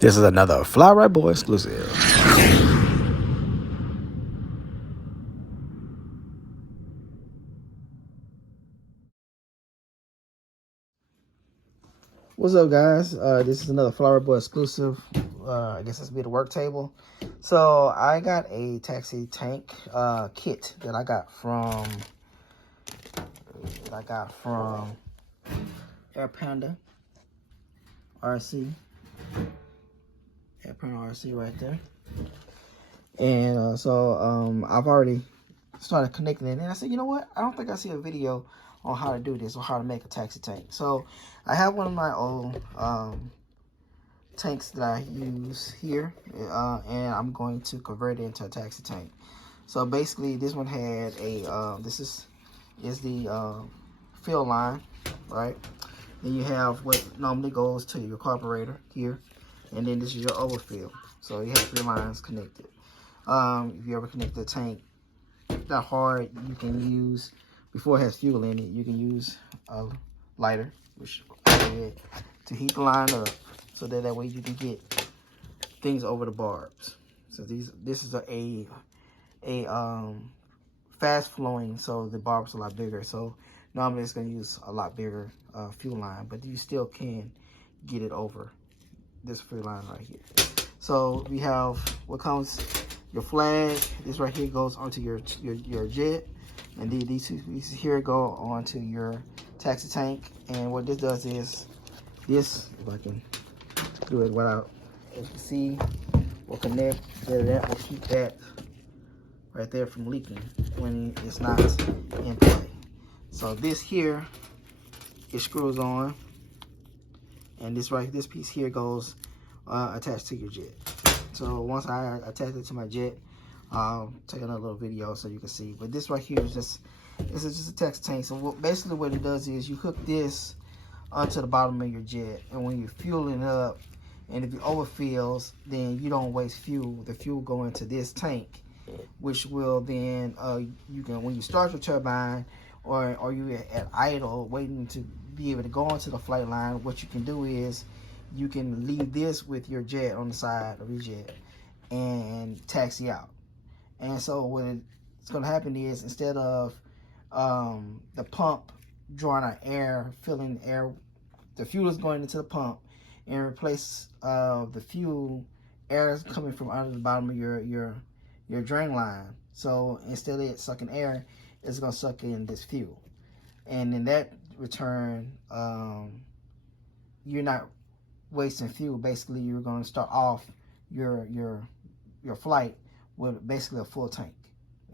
This is another Flyright Boy exclusive. What's up, guys? This is another Flyright Boy exclusive. I guess this will be the work table. So I got a taxi tank kit that I got from Aero Panda RC. Aero Panda RC right there. And so I've already started connecting it, and I said, you know what? I don't think I see a video on how to do this or how to make a taxi tank. So I have one of my old tanks that I use here, and I'm going to convert it into a taxi tank. So basically, this one had a this is the fill line, right? Then you have what normally goes to your carburetor here, and then this is your overfill. So you have 3 lines connected. If you ever connect the tank that hard, you can use, before it has fuel in it, you can use a lighter, which I did, to heat the line up, so that way you can get things over the barbs. So this is a fast flowing, so the barbs are a lot bigger. So normally it's gonna use a lot bigger fuel line, but you still can get it over this free line right here. So we have what comes, your flag. This right here goes onto your jet, and these two pieces here go onto your taxi tank. And what this does is, this, if I can do it without, as you see, will connect. That will keep that right there from leaking when it's not in play. So this here, it screws on, and this piece here goes attached to your jet. So once I attach it to my jet, I'll take another little video so you can see. But this right here is just a taxi tank. So basically what it does is you hook this onto the bottom of your jet, and when you're fueling up, and if it overfills, then you don't waste fuel. The fuel go into this tank, which will then you can, when you start your turbine, or you at idle waiting to be able to go onto the flight line, what you can do is you can leave this with your jet on the side of your jet and taxi out. And so what it's going to happen is, instead of the pump drawing out air, filling air, the fuel is going into the pump, and in replace of the fuel, air is coming from under the bottom of your drain line. So instead of it sucking air, it's going to suck in this fuel, and in that return, you're not wasting fuel. Basically, you're going to start off your flight with basically a full tank,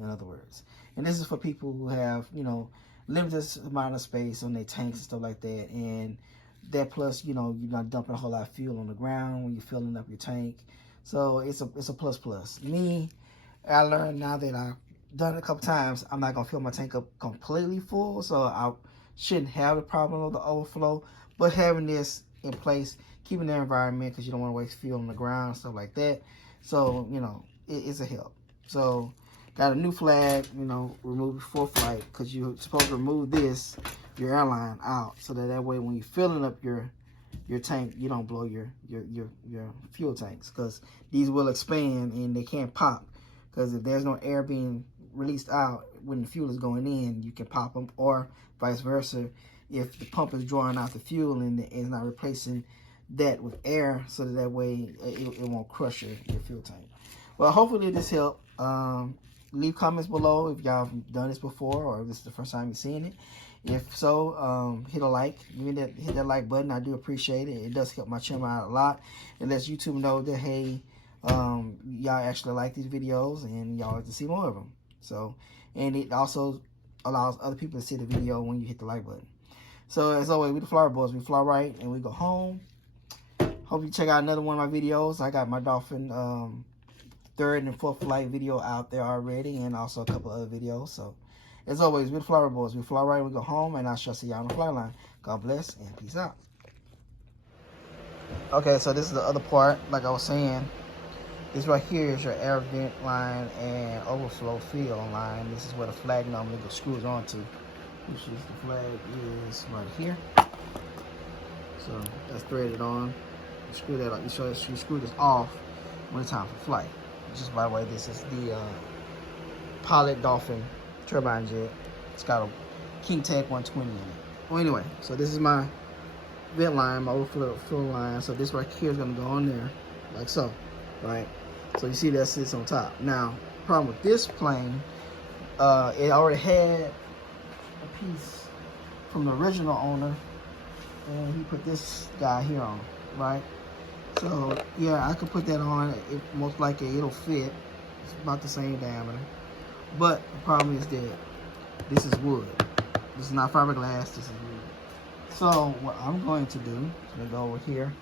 in other words. And this is for people who have, you know, limited amount of space on their tanks and stuff like that. And that, plus, you know, you're not dumping a whole lot of fuel on the ground when you're filling up your tank. So it's a plus. Me, I learned now that I've done it a couple times, I'm not gonna fill my tank up completely full, so I shouldn't have the problem of the overflow. But having this in place, keeping the environment, because you don't want to waste fuel on the ground and stuff like that. So, you know, it's a help. So got a new flag, you know, remove before flight, because you're supposed to remove this, your airline, out, so that way when you're filling up your tank, you don't blow your fuel tanks, because these will expand and they can't pop, because if there's no air being released out when the fuel is going in, you can pop them, or vice versa, if the pump is drawing out the fuel and it's not replacing that with air, so that way it won't crush your fuel tank. Well, hopefully this helped. Leave comments below if y'all have done this before, or if this is the first time you're seeing it. If so, hit a like. Hit that like button. I do appreciate it. It does help my channel out a lot. It lets YouTube know that, hey, y'all actually like these videos and y'all like to see more of them. So, and it also allows other people to see the video when you hit the like button. So as always, we the Flyright Boys. We fly right and we go home. Hope you check out another one of my videos. I got my Dolphin 3rd and 4th flight video out there already, and also a couple other videos. So as always, we're the Flyright Boys. We fly right and we go home, and I shall see y'all on the fly line. God bless and peace out. Okay, so this is the other part. Like I was saying, this right here is your air vent line and overflow field line. This is where the flag normally screws onto, which is, the flag is right here. So that's threaded on. screw that up. So you screw this off when it's time for flight. Just by the way, this is the Pilot Dolphin turbine jet. It's got a King Tech 120 in it. Well, anyway, so this is my vent line, my overflow line. So this right here is gonna go on there, like so, right? So you see that sits on top. Now, problem with this plane, it already had a piece from the original owner, and he put this guy here on, right? So yeah, I could put that on. It most likely it'll fit. It's about the same diameter, but the problem is that this is wood. This is not fiberglass. This is wood. So what I'm going to do, I'm gonna go over here,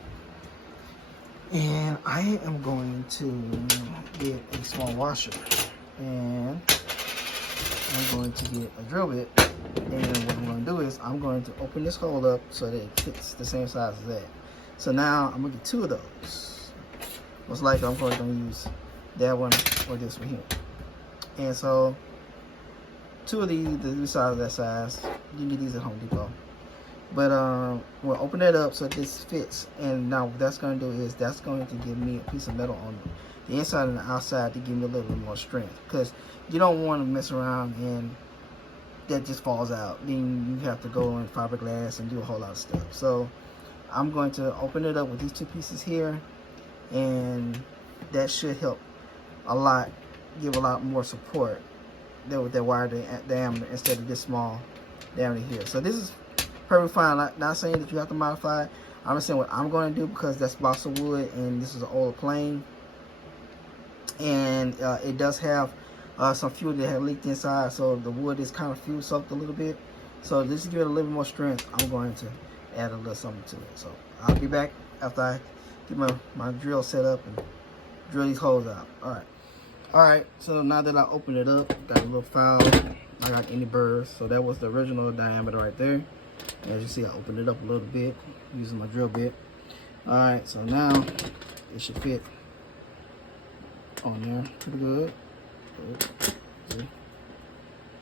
and I am going to get a small washer, and I'm going to get a drill bit, and what I'm going to do is I'm going to open this hole up so that it fits the same size as that. So now I'm going to get 2 of those. Most likely I'm going to use that one or this one here. And so 2 of these, the size of that size, you can get these at Home Depot. But we'll open that up so this fits. And now what that's going to do is that's going to give me a piece of metal on the inside and the outside to give me a little bit more strength. Because you don't want to mess around and that just falls out. Then you have to go in fiberglass and do a whole lot of stuff. So I'm going to open it up with these 2 pieces here, and that should help a lot, give a lot more support there with that wire diameter instead of this small diameter here. So this is perfectly fine. Not saying that you have to modify it. I'm just saying what I'm going to do because that's balsa wood and this is an older plane, and it does have some fuel that had leaked inside, so the wood is kind of fuel soaked a little bit. So just to give it a little more strength, I'm going to add a little something to it. So I'll be back after I get my drill set up and drill these holes out. All right, so now that I open it up, got a little file, I got any burrs. So that was the original diameter right there. As you see, I opened it up a little bit using my drill bit. All right, so now it should fit on there pretty good. See?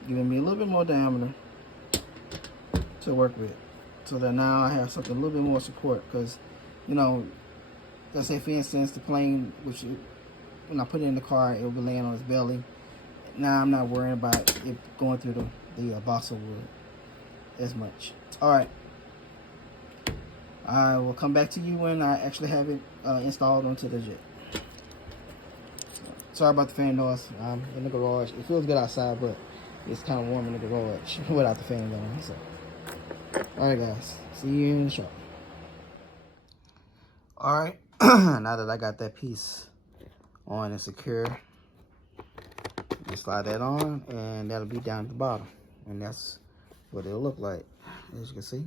Giving me a little bit more diameter to work with, so that now I have something a little bit more support. Because, you know, let's say for instance the plane, which when I put it in the car, it will be laying on its belly. Now I'm not worrying about it going through the balsa wood as much. All right, I will come back to you when I actually have it installed onto the jet. Sorry about the fan noise. I'm in the garage. It feels good outside, but it's kind of warm in the garage without the fan going. So, all right, guys. See you in the shop. All right. Now that I got that piece on and secure, you slide that on, and that'll be down at the bottom, and that's what it'll look like. As you can see,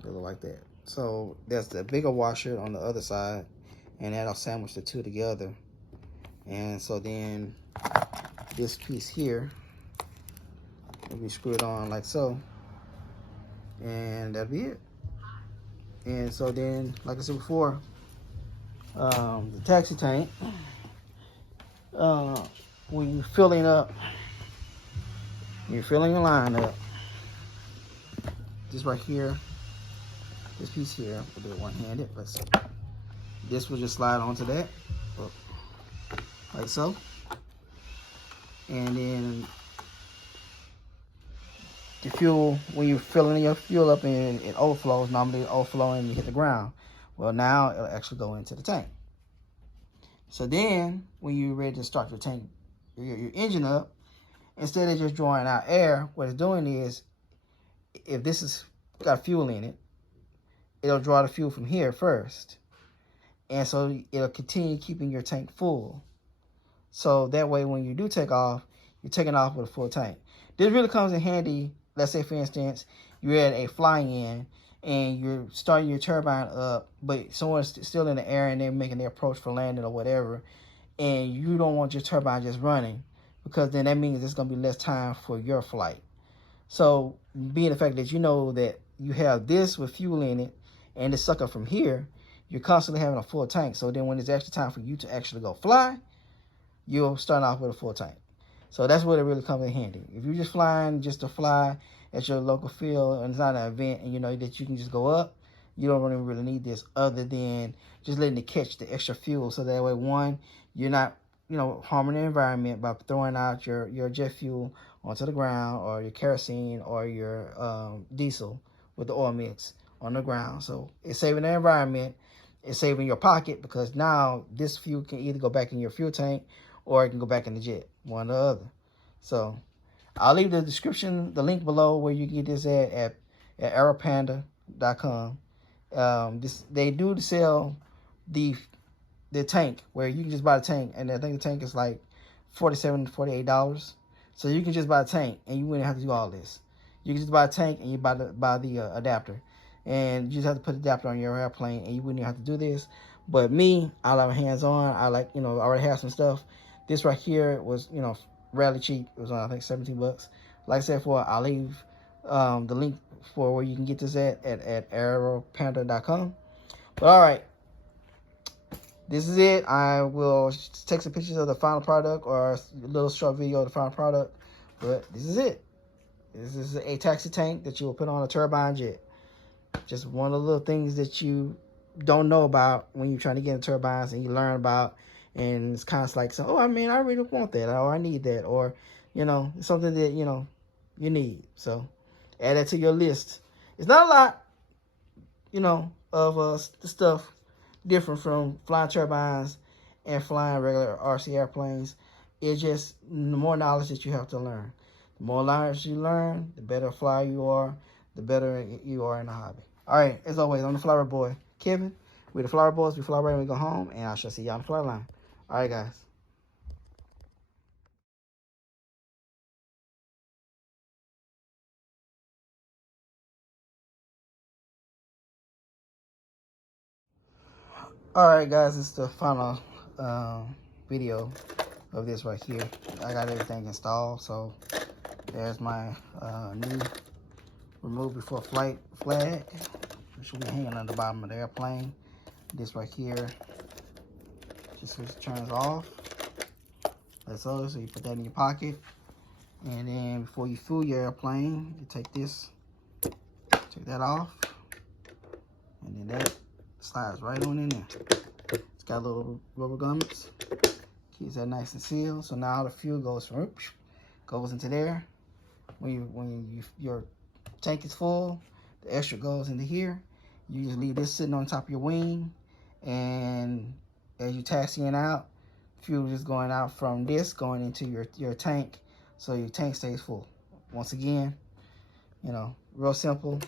it'll look like that. So there's the bigger washer on the other side, and that'll sandwich the 2 together. And so then this piece here will be screwed on like so, and that'll be it. And so then, like I said before, the taxi tank, when you're filling up, you're filling your line up, this right here, this piece here, we'll do it one-handed. Let's see. This will just slide onto that, like so. And then the fuel, when you're filling your fuel up and it overflows, normally it overflows and you hit the ground. Well, now it'll actually go into the tank. So then, when you're ready to start your tank, your engine up, instead of just drawing out air, what it's doing is, if this has got fuel in it, it'll draw the fuel from here first. And so it'll continue keeping your tank full. So that way, when you do take off, you're taking off with a full tank. This really comes in handy. Let's say, for instance, you're at a fly-in and you're starting your turbine up, but someone's still in the air and they're making their approach for landing or whatever, and you don't want your turbine just running, because then that means there's going to be less time for your flight. So being the fact that you know that you have this with fuel in it and the sucker from here, you're constantly having a full tank. So then when it's actually time for you to actually go fly, you'll start off with a full tank. So that's where it really comes in handy. If you're just flying just to fly at your local field and it's not an event and you know that you can just go up, you don't really need this other than just letting it catch the extra fuel. So that way, one, you're not, harming the environment by throwing out your jet fuel onto the ground, or your kerosene, or your diesel with the oil mix on the ground. So it's saving the environment. It's saving your pocket, because now this fuel can either go back in your fuel tank or it can go back in the jet, one or the other. So I'll leave the description, the link below where you can get this at aeropanda.com. They do sell the tank, where you can just buy the tank, and I think the tank is like $47 to $48. So you can just buy a tank, and you wouldn't have to do all this. You can just buy a tank, and you buy the adapter, and you just have to put the adapter on your airplane, and you wouldn't even have to do this. But me, I like hands-on. I like, I already have some stuff. This right here was, rather cheap. It was on, I think, 17 bucks. Like I said before, I'll leave the link for where you can get this at aeropanda.com. But all right, this is it. I will take some pictures of the final product, or a little short video of the final product. But this is it. This is a taxi tank that you will put on a turbine jet. Just one of the little things that you don't know about when you're trying to get into turbines, and you learn about, and it's kind of like, so, oh, I mean, I really want that, or I need that, or, something that, you need. So add that to your list. It's not a lot, of the stuff different from flying turbines and flying regular RC airplanes. It's just the more knowledge that you have to learn. The more knowledge you learn, the better flyer you are, the better you are in the hobby. All right, as always, I'm the Flyright boy, Kevin. We're the Flyright boys. We fly right when we go home, and I shall see y'all on the fly line. All right, guys. All right, guys, it's the final video of this right here. I got everything installed, so there's my new remove before flight flag. It should be hanging on the bottom of the airplane. This right here just turns off. That's all. So you put that in your pocket, and then before you fuel your airplane, you take that off, and then that slides right on in there. It's got little rubber gummits, keeps that nice and sealed. So now the fuel goes into there. When your tank is full, the extra goes into here. You just leave this sitting on top of your wing, and as you taxiing out, fuel is going out from this, going into your tank, so your tank stays full. Once again, real simple.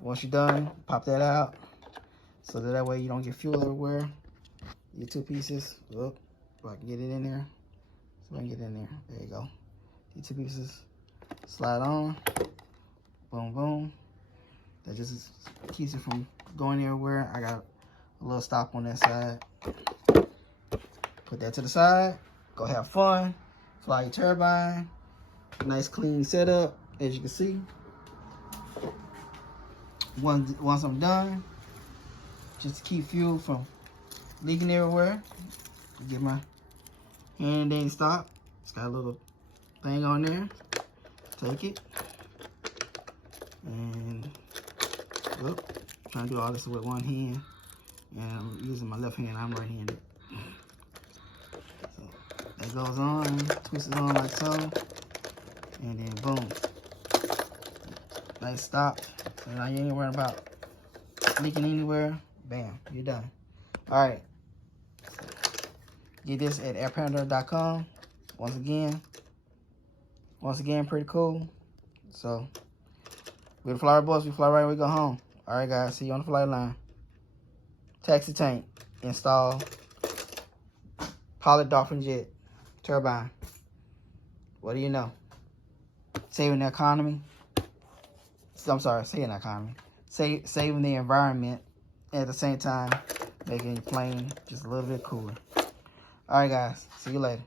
Once you're done, pop that out, so that way you don't get fuel everywhere. Your two pieces. Look, if I can get it in there. So I can get it in there. There you go. Your two pieces slide on. Boom, boom. That just keeps it from going everywhere. I got a little stop on that side. Put that to the side. Go have fun. Fly your turbine. Nice clean setup, as you can see. Once I'm done, just to keep fuel from leaking everywhere, get my hand and stop. It's got a little thing on there. Take it. And look, I'm trying to do all this with one hand, and I'm using my left hand. I'm right-handed. So that goes on, twists it on like so, and then boom, nice stop. So now you ain't worrying about leaking anywhere. Bam, you're done. All right, get this at aeropanda.com. Once again, pretty cool. So we're the Flyright boys. We fly right when we go home. All right, guys. See you on the flight line. Taxi tank installed. Pilot Dolphin jet turbine. What do you know? Saving the economy. I'm sorry, saving the economy. Saving the environment, at the same time making your plane just a little bit cooler. All right, guys. See you later.